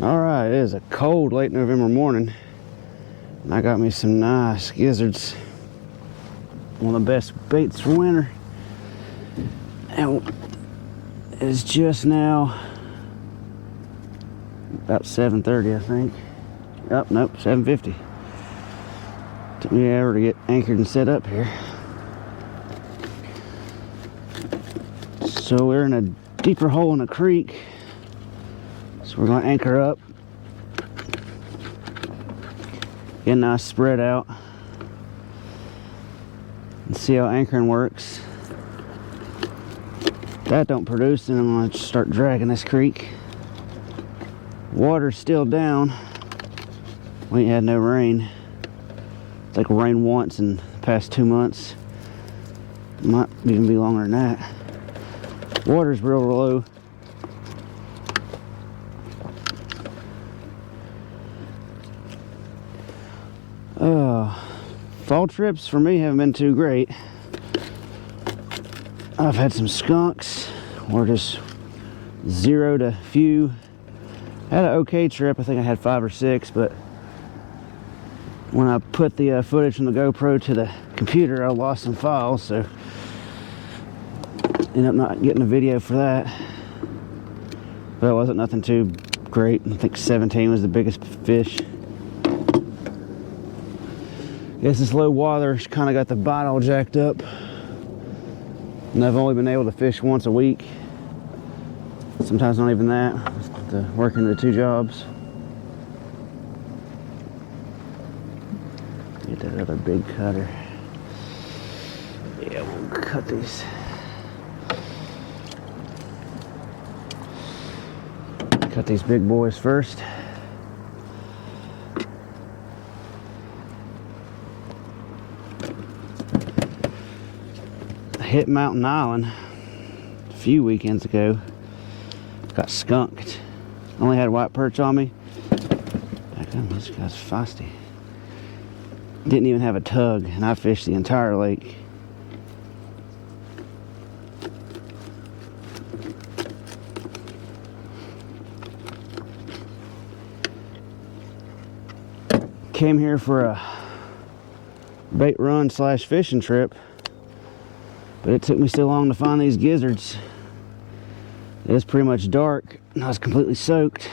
Alright, it is a cold late November morning. And I got me some nice gizzards. One of the best baits for winter. And it's just now about 7:30, I think. Oh, nope, 7:50. Took me an hour to get anchored and set up here. So we're in a deeper hole in a creek. So we're going to anchor up. Get a nice spread out. And see how anchoring works. If that don't produce, then I'm going to start dragging this creek. Water's still down. We ain't had no rain. It's like rain once in the past 2 months. Might even be longer than that. Water's real low. Fall trips for me haven't been too great. I've had some skunks, or just 0 to few. I had an okay trip. I think I had 5 or 6, but when I put the footage from the GoPro to the computer, I lost some files, so ended up not getting a video for that. But it wasn't nothing too great. I think 17 was the biggest fish. Guess this low water's kind of got the bite all jacked up. And I've only been able to fish once a week. Sometimes not even that. Working the 2 jobs. Get that other big cutter. Yeah, we'll cut these. Cut these big boys first. Hit Mountain Island a few weekends ago. Got skunked. Only had white perch on me. This guy's feisty. Didn't even have a tug, and I fished the entire lake. Came here for a bait run / fishing trip. But it took me so long to find these gizzards. It was pretty much dark and I was completely soaked.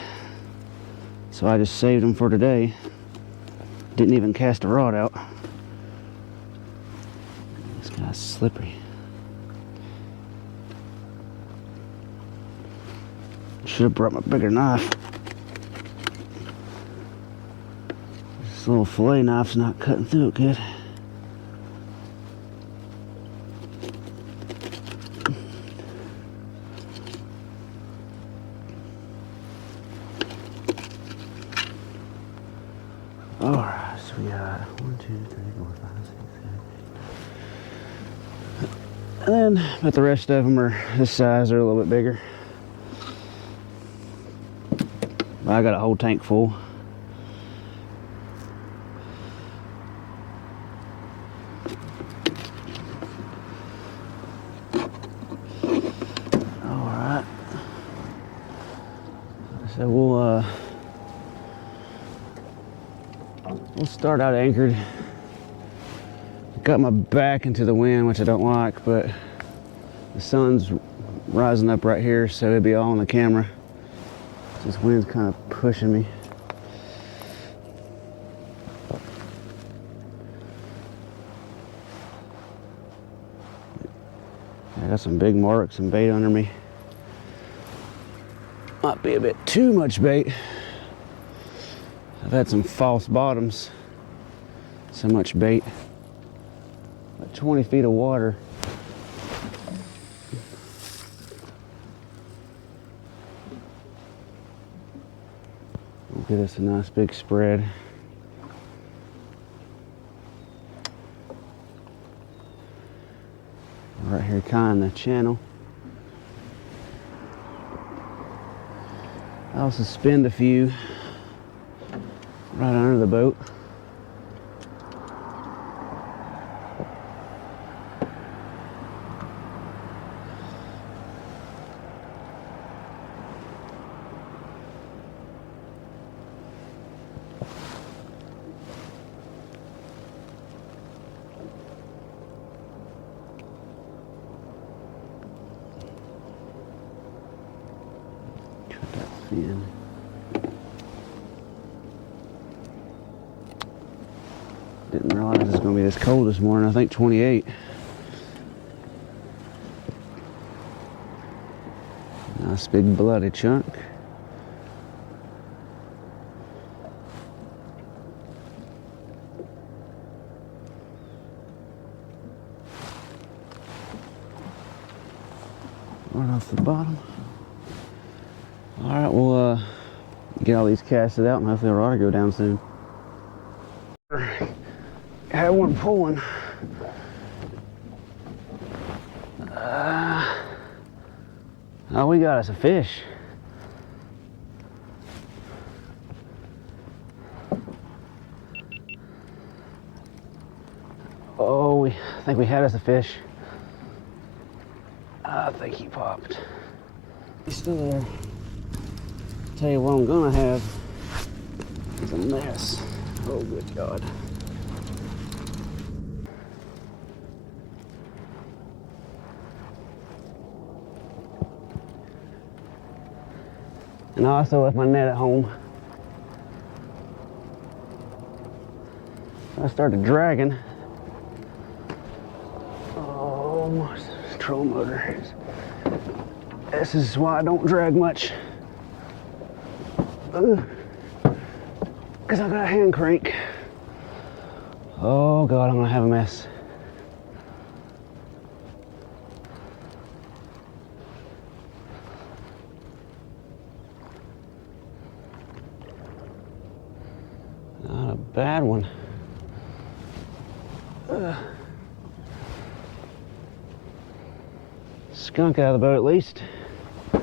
So I just saved them for today. Didn't even cast a rod out. This guy's slippery. Should have brought my bigger knife. This little fillet knife's not cutting through it good. Alright, so we got 1, 2, 3, 4, 5, 6, 7, 8. And then, but the rest of them are this size or a little bit bigger. I got a whole tank full. Alright. So we'll start out anchored. Got my back into the wind, which I don't like, but the sun's rising up right here, so it'll be all on the camera. This wind's kind of pushing me. I got some big marks and bait under me. Might be a bit too much bait. I've had some false bottoms. So much bait. About 20 feet of water. We'll get us a nice big spread. Right here, kind of the channel. I'll suspend a few right under the boat. And didn't realize it was going to be this cold this morning. I think 28. Nice big bloody chunk. Right off the bottom. Alright, we'll get all these casted out and hopefully the rod will go down soon. Had one pulling. Oh, we got us a fish. Oh, I think we had us a fish. I think he popped. He's still there. Tell you what I'm gonna have is a mess. Oh, good God. And I also left my net at home. I started dragging. Oh, my trolling motor. This is why I don't drag much. Because I got a hand crank. Oh God, I'm gonna have a mess. Not a bad one. Skunk out of the boat at least. I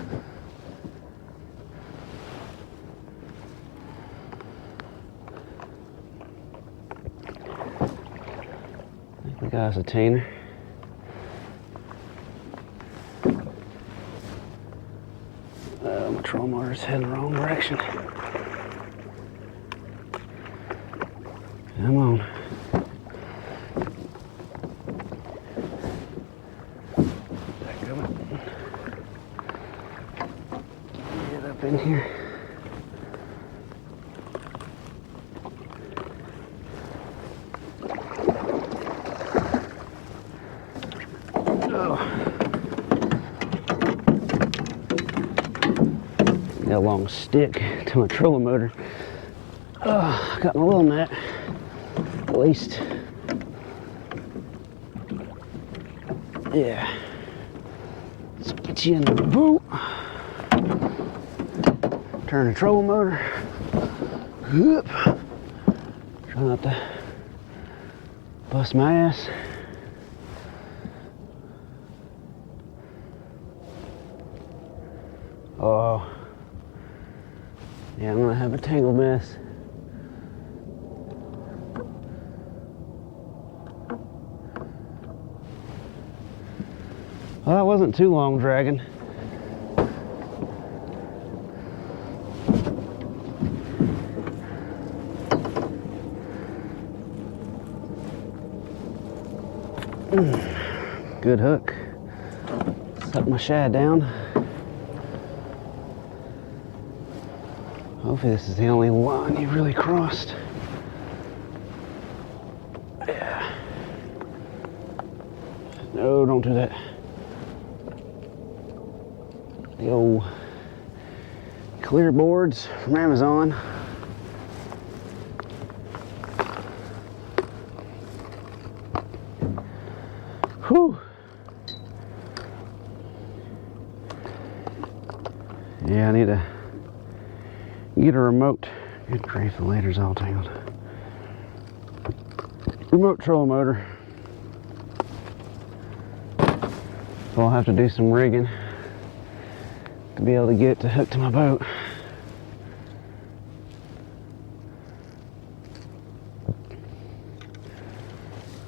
think we got us a tainer. My trolling motor's heading the wrong direction. Come on. Get up in here. Oh. Got a long stick to my trolling motor. Oh, got my little net. At least. Yeah. Let's get you in the boat. Turn the trolling motor. Whoop. Try not to bust my ass. Oh. Yeah, I'm gonna have a tangled mess. Well, that wasn't too long dragging. Good hook. Set my shad down. Hopefully this is the only line you really crossed. Yeah. No, don't do that. The old clear boards from Amazon. Whew. Yeah, I need to get a remote. Good grief, the later's all tangled. Remote trolling motor. So I'll have to do some rigging to be able to get to hook to my boat.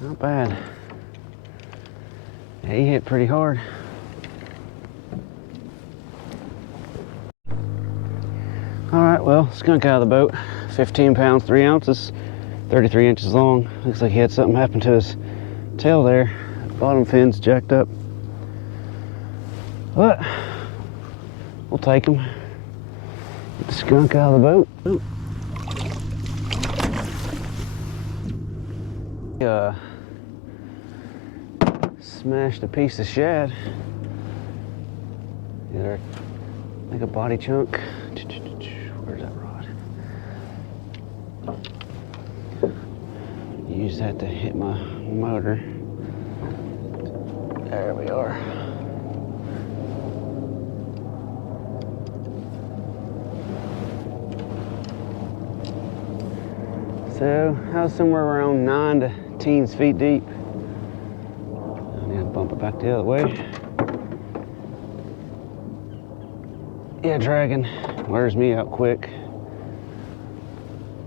Not bad. Yeah, he hit pretty hard. Alright, well, skunk out of the boat. 15 pounds, 3 ounces, 33 inches long. Looks like he had something happen to his tail there. Bottom fin's jacked up. But we'll take him. Get the skunk out of the boat. Smashed a piece of shad. Either like a body chunk. Where's that rod? Use that to hit my motor. There we are. So I was somewhere around 9 to 10 feet deep. I need to bump it back the other way. Yeah, dragging wears me out quick.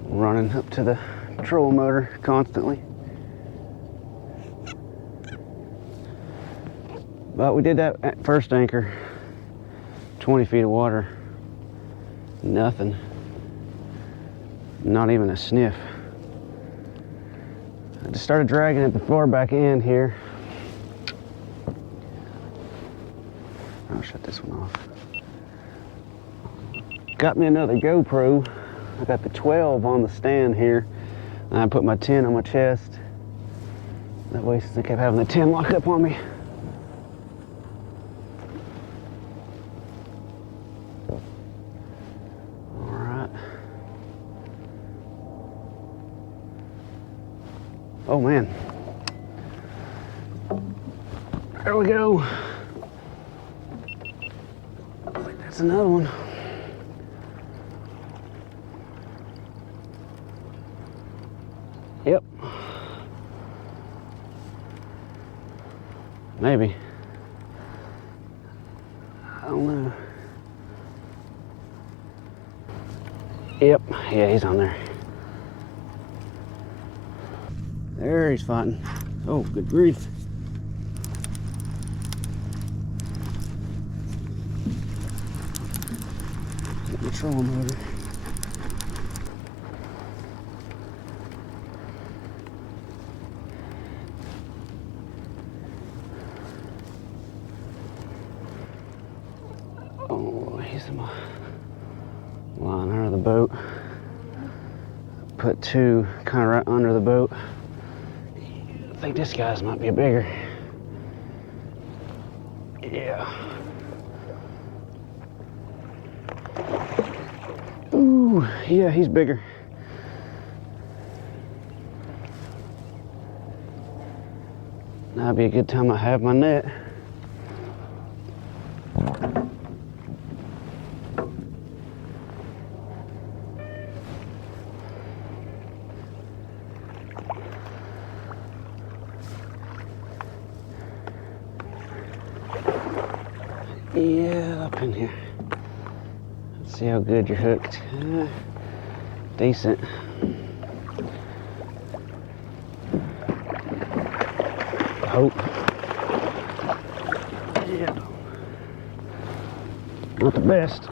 Running up to the trolling motor constantly. But we did that at first anchor. 20 feet of water. Nothing. Not even a sniff. I just started dragging at the far back end here. I'll shut this one off. Got me another GoPro. I got the 12 on the stand here. And I put my 10 on my chest. That way, since I kept having the 10 locked up on me. Alright. Oh man. There we go. I think that's another one. Yep. Maybe. I don't know. Yep. Yeah, he's on there. There he's fighting. Oh, good grief. Get the trolling motor. Oh, he's in my line under the boat. Put two kind of right under the boat. I think this guy's might be bigger. Yeah. Ooh, yeah, he's bigger. That'd be a good time I have my net. Yeah, up in here. Let's see how good you're hooked. Decent. Hope. Yeah. Not the best.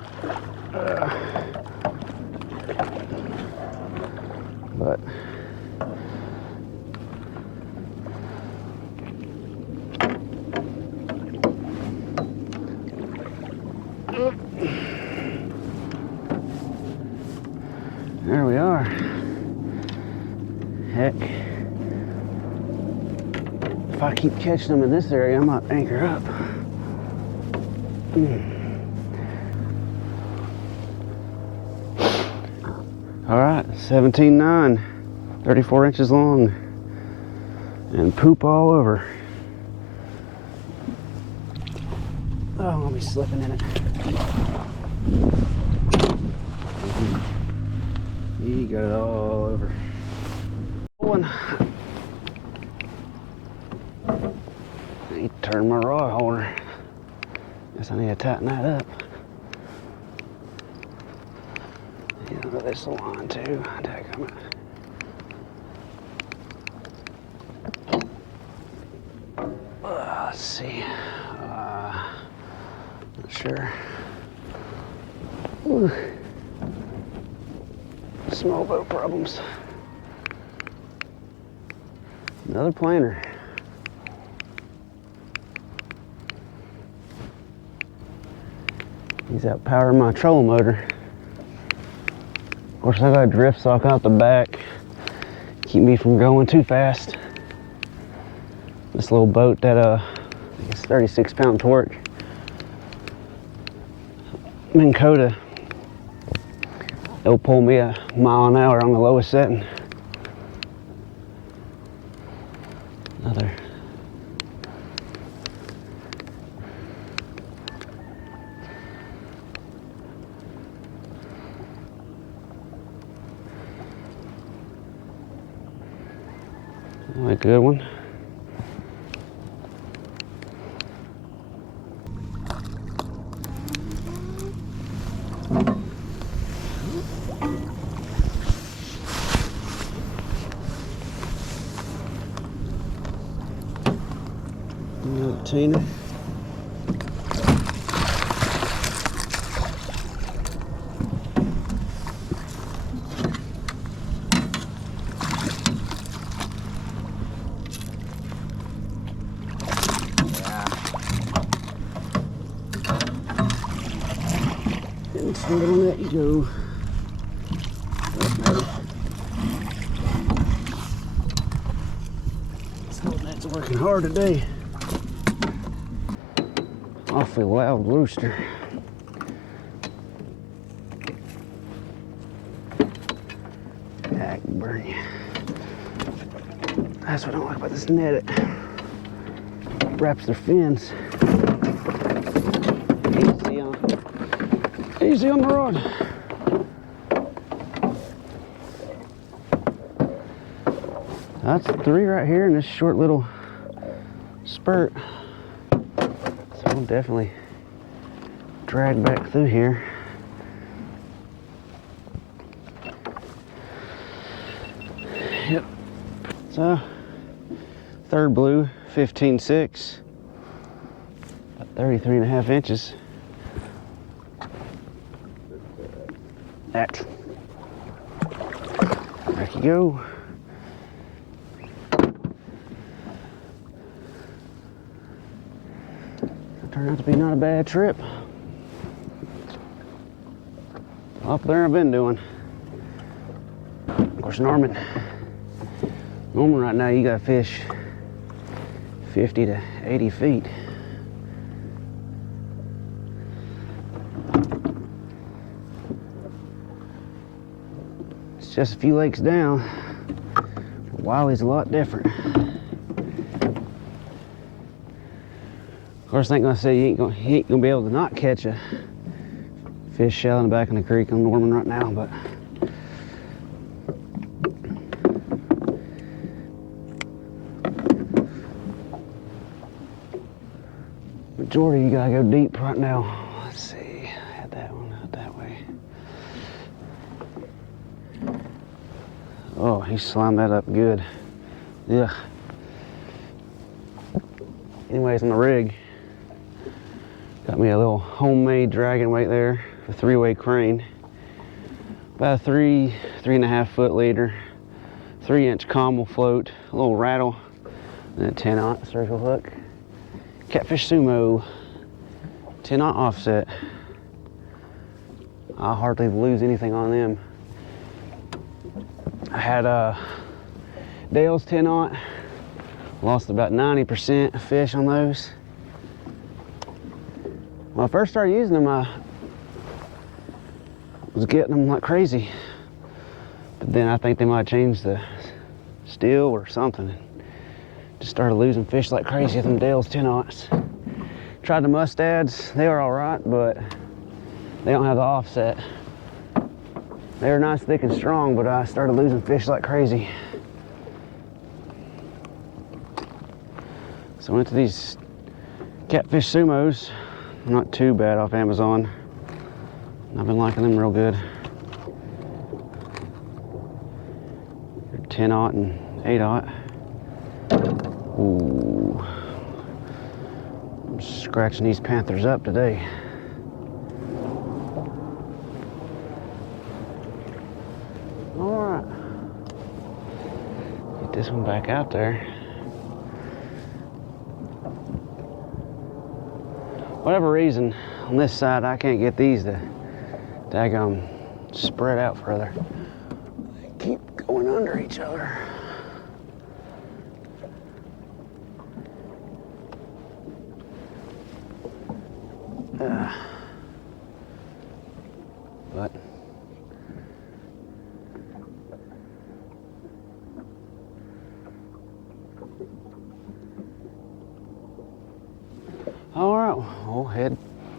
But there we are. Heck, if I keep catching them in this area, I might anchor up. All right, 17.9, 34 inches long, and poop all over. Oh, I'm gonna be slipping in it. You got it all over. One. I need to turn my rod holder. Guess I need to tighten that up. You know, this line too. Let's see. Not sure. Ooh. Small boat problems. Another planer. He's out powering my trolling motor. course, I got a drift sock out the back, keep me from going too fast. This little boat that I think it's 36-pound torque. Minn Kota, it'll pull me a mile an hour on the lowest setting. Another. A good one. Another teener. I'm gonna let you go. This little net's working hard today. Awfully loud rooster. That can burn you. That's what I don't like about this net. It wraps their fins. Easy on the rod. That's 3 right here in this short little spurt. So we'll definitely drag back through here. Yep. So, third blue, 15.6, about 33.5 inches. That. Back you go. Turned out to be not a bad trip. Up there I've been doing. Of course, Norman right now you gotta fish 50 to 80 feet. It's just a few lakes down. Wylie's a lot different. Of course, I ain't gonna say you ain't gonna be able to not catch a fish shell in the back of the creek on Norman right now, but majority you gotta go deep right now. Let's see, I had that one out that way. Oh, he slammed that up good. Yeah. Anyways, on the rig, got me a little homemade dragon weight there, a 3-way crane. About a 3.5 foot leader, 3-inch combo float, a little rattle, and a 10-aught circle hook. Catfish Sumo, 10-aught offset. I hardly lose anything on them. I had Dale's 10-aught, lost about 90% of fish on those. When I first started using them, I was getting them like crazy. But then I think they might have changed the steel or something. Just started losing fish like crazy with them Dale's 10-aughts. Tried the Mustads, they were all right, but they don't have the offset. They were nice, thick, and strong, but I started losing fish like crazy. So I went to these Catfish Sumos. Not too bad off Amazon. I've been liking them real good. They're 10-aught and 8-aught. Ooh. I'm scratching these Panthers up today. Alright. Get this one back out there. Whatever reason, on this side, I can't get these to daggone spread out further. They keep going under each other. But all right, we'll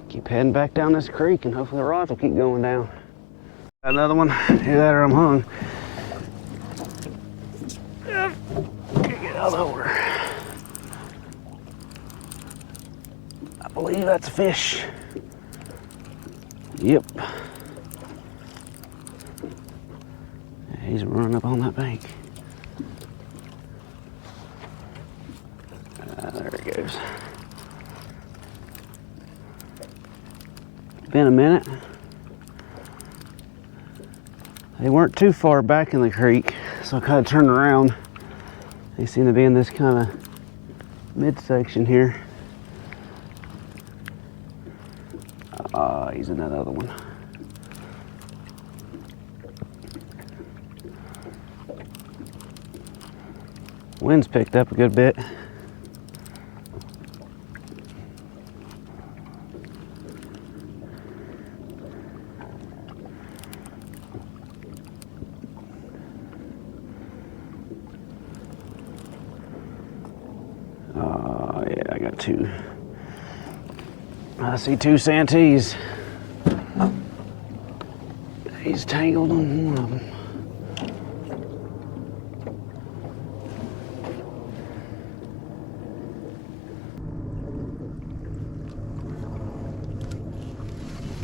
keep heading back down this creek, and hopefully the rods will keep going down. Got another one. Either that or I'm hung. Can't get out of the holder. I believe that's a fish. Yep. He's running up on that bank. There he goes. Been a minute. They weren't too far back in the creek, so I kind of turned around. They seem to be in this kind of midsection here. He's in that other one. Wind's picked up a good bit. Yeah, I got two. I see two Santees. He's tangled on one of them.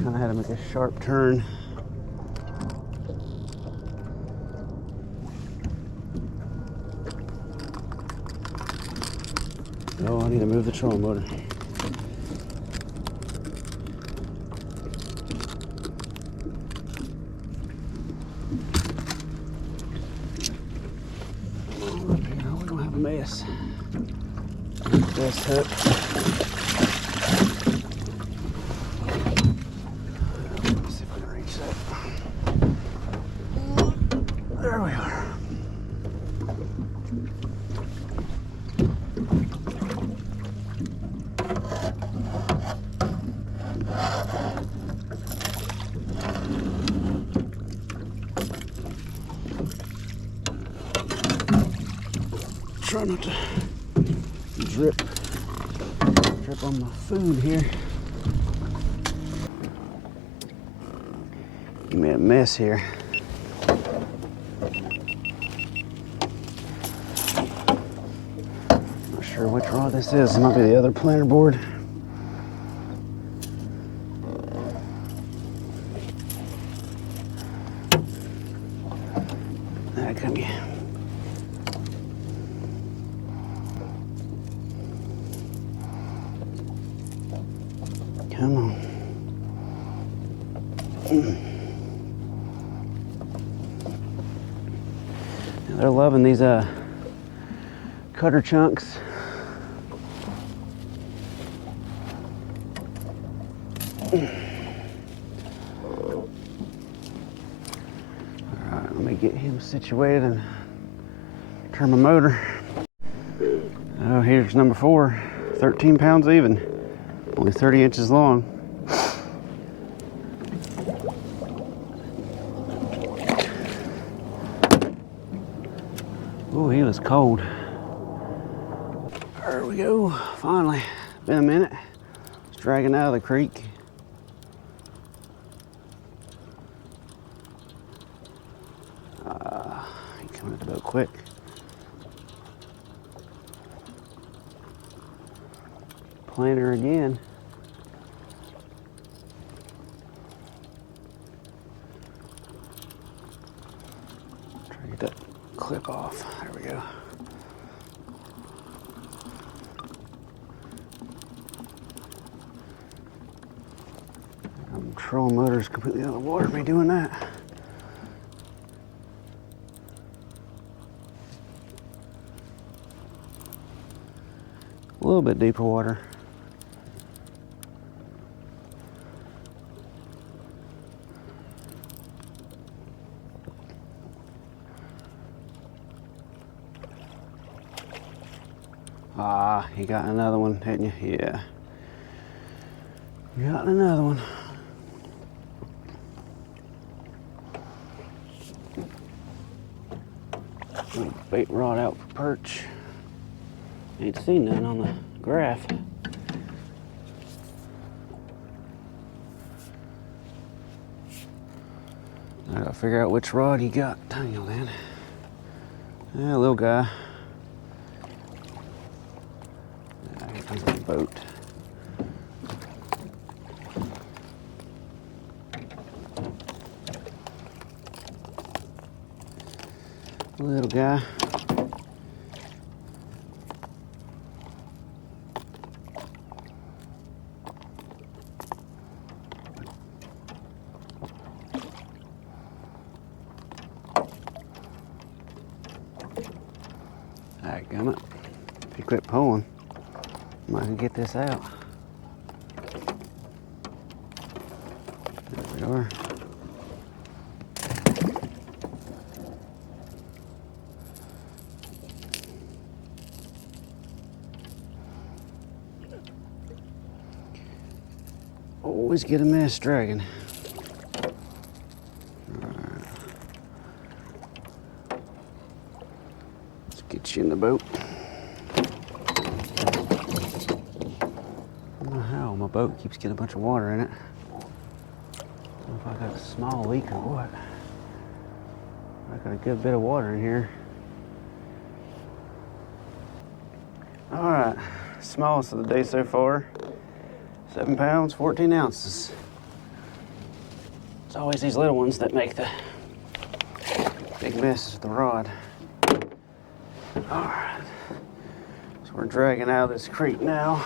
Kind of had to make a sharp turn. Oh, I need to move the trolling motor. We're gonna have a mess. Best hook. Let's see if we can reach that. There we are. Try not to drip on my food here. You made a mess here. Not sure which rod this is. It might be the other planter board. Come here. Come on. Now they're loving these cutter chunks. Alright, let me get him situated and turn my motor. Oh, here's number 4. 13 pounds even. Only 30 inches long. Oh, he was cold. There we go. Finally. Been a minute. It's dragging out of the creek. He coming at the boat quick. Planter again. Try to get that clip off. There we go. Trolling motor's completely out of the water. Me doing that. A little bit deeper water. Ah, you got another one, hadn't you? Yeah. You got another one. Bait rod out for perch. Ain't seen none on the graph. I gotta figure out which rod you got tangled in. Yeah, little guy. Here comes the boat. Little guy. Dadgummit. If you quit pulling, I might get this out. There we are. Always get a mess dragging. Alright. Let's get you in the boat. I don't know how my boat keeps getting a bunch of water in it. I don't know if I got a small leak or what. I got a good bit of water in here. Alright, smallest of the day so far. 7 pounds, 14 ounces. It's always these little ones that make the big messes with the rod. All right, so we're dragging out of this creek now.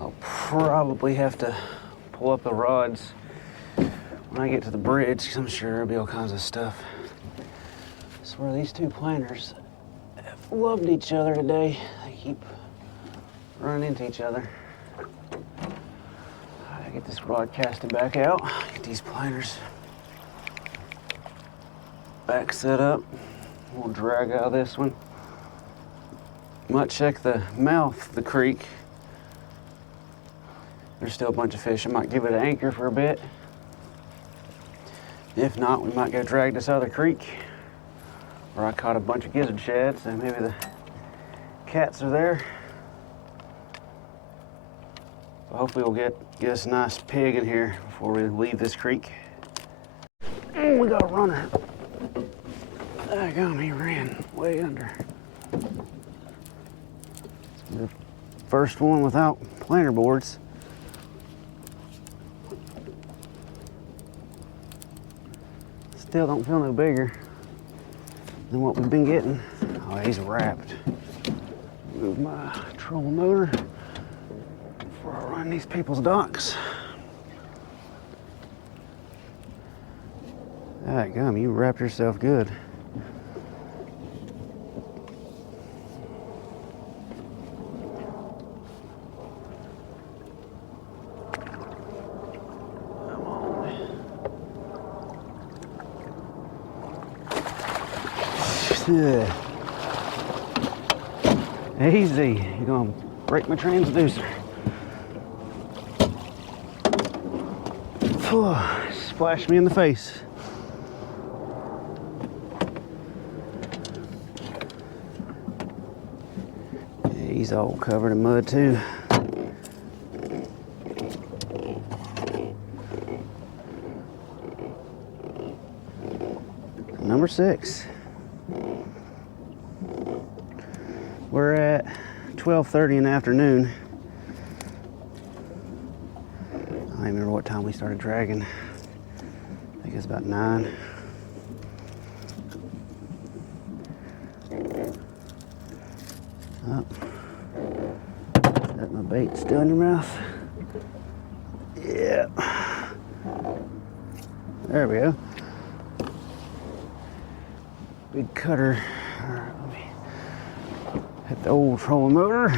I'll probably have to pull up the rods when I get to the bridge, because I'm sure there'll be all kinds of stuff. I swear these two planters have loved each other today. They keep running into each other. I get this rod casted back out. Get these planters back set up. We'll drag out of this one. Might check the mouth of the creek. There's still a bunch of fish. I might give it an anchor for a bit. If not, we might go drag this other creek where I caught a bunch of gizzard shad, so maybe the cats are there. But hopefully we'll get us a nice pig in here before we leave this creek. Oh, we got a runner. Daggone, he ran way under. The first one without planter boards. Still don't feel no bigger than what we've been getting. Oh, he's wrapped. Move my trolling motor before I run these people's docks. Dadgum, you wrapped yourself good. Yeah. Easy, you're gonna break my transducer. Splash me in the face. Yeah, he's all covered in mud too. Number 6. We're at 12:30 in the afternoon. I don't even remember what time we started dragging. I think it's about 9. Oh. Is that my bait still in your mouth? Yeah. There we go. Big cutter. All right, let me hit the old trolling motor.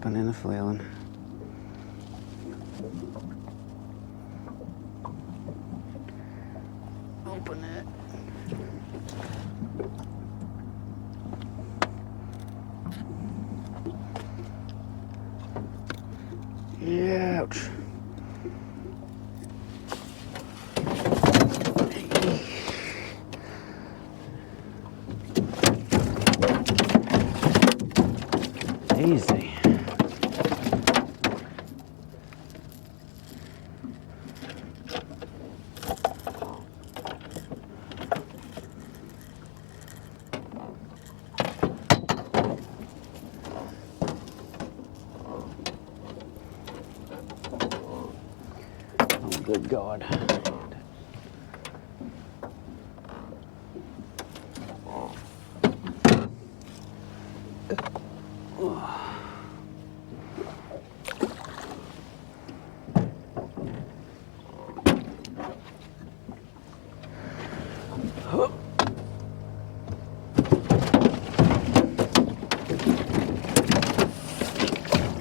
popping and a flailing. Open it. Yeah, ouch. Easy. Oh, good God.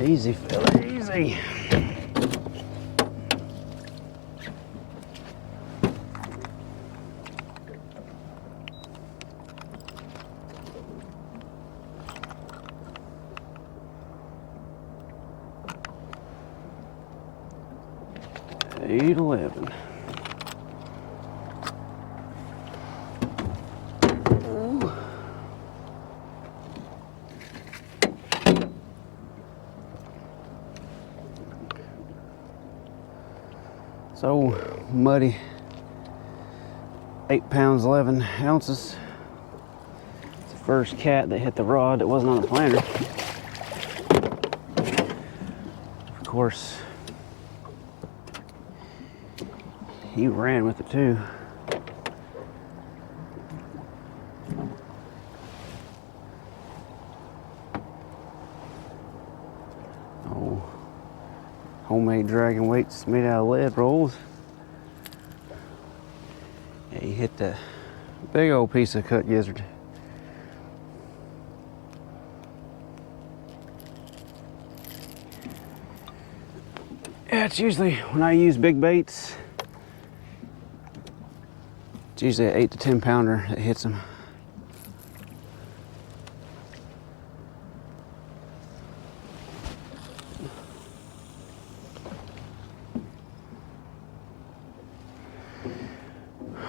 Easy, fella, easy. Eight 11. So muddy. 8 pounds 11 ounces. It's the first cat that hit the rod that wasn't on the planter. Of course, he ran with it too. Oh, homemade dragon weights made out of lead rolls. Yeah, he hit the big old piece of cut gizzard. Yeah, it's usually when I use big baits, it's usually an 8 to 10 pounder that hits them.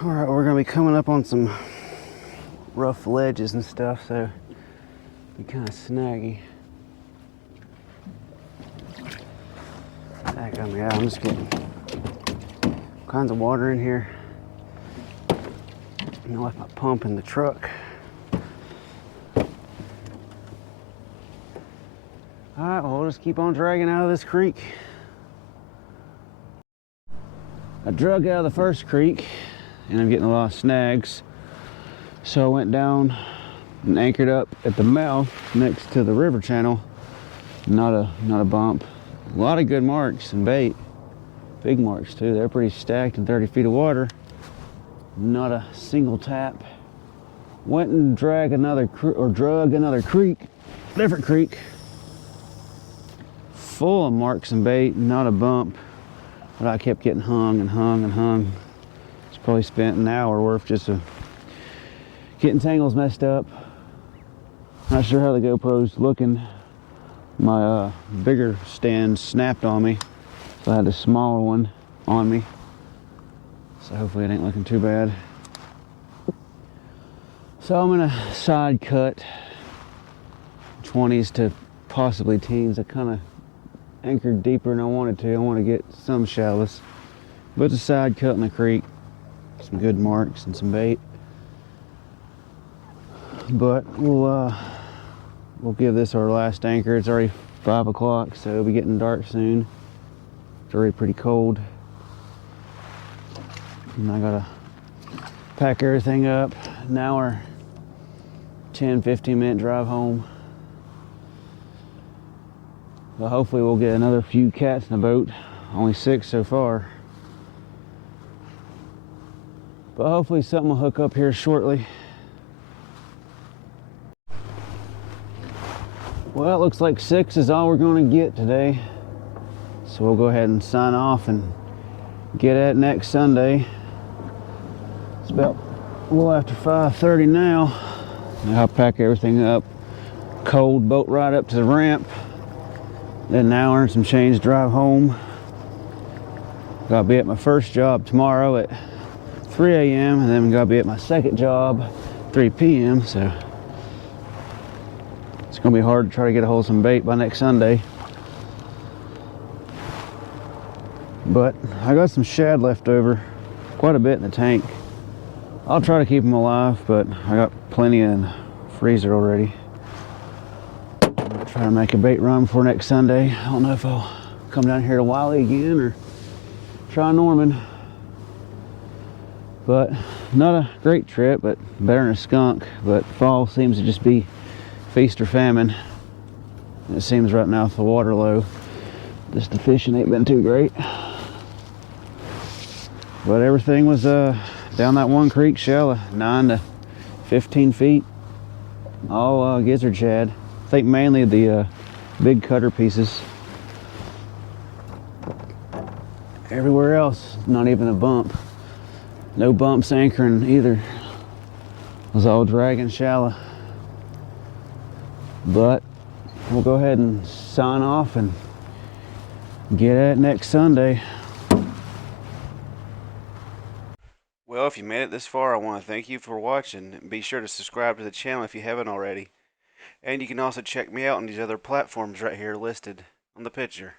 All right, we're gonna be coming up on some rough ledges and stuff, so be kind of snaggy. Yeah, I'm just getting all kinds of water in here. I left my pump in the truck. All right, well, we'll just keep on dragging out of this creek. I drug out of the first creek and I'm getting a lot of snags. So I went down and anchored up at the mouth next to the river channel. Not a bump. A lot of good marks and bait. Big marks too. They're pretty stacked in 30 feet of water. Not a single tap. Went and drug another creek, different creek, full of marks and bait, not a bump. But I kept getting hung and hung and hung. It's probably spent an hour worth just of getting tangles messed up. Not sure how the GoPro's looking. My bigger stand snapped on me, so I had a smaller one on me. So hopefully it ain't looking too bad. So I'm gonna side cut 20s to possibly teens. I kind of anchored deeper than I wanted to. I want to get some shallows, but it's a side cut in the creek. Some good marks and some bait. But we'll give this our last anchor. It's already 5 o'clock, so it'll be getting dark soon. It's already pretty cold. And I gotta pack everything up. Now we're 10-15 minute drive home. But hopefully we'll get another few cats in the boat. Only 6 so far. But hopefully something will hook up here shortly. Well, it looks like 6 is all we're going to get today. So we'll go ahead and sign off and get at next Sunday. It's about a little after 5:30 now. I'll pack everything up. Cold boat ride up to the ramp. Then an hour and some change drive home. Gotta be at my first job tomorrow at 3 a.m. and then gotta be at my second job 3 p.m. So it's gonna be hard to try to get a hold of some bait by next Sunday. But I got some shad left over, quite a bit in the tank. I'll try to keep them alive, but I got plenty in the freezer already. I'm try to make a bait run before next Sunday. I don't know if I'll come down here to Wylie again or try Norman. But not a great trip, but better than a skunk. But fall seems to just be feast or famine. It seems right now with the water low, just the fishing ain't been too great. But everything was down that one creek shallow, 9 to 15 feet. All gizzard shad. I think mainly the big cutter pieces. Everywhere else, not even a bump. No bumps anchoring either. It was all dragging shallow. But we'll go ahead and sign off and get at it next Sunday. Well, if you made it this far, I want to thank you for watching. Be sure to subscribe to the channel if you haven't already. And you can also check me out on these other platforms right here listed on the picture.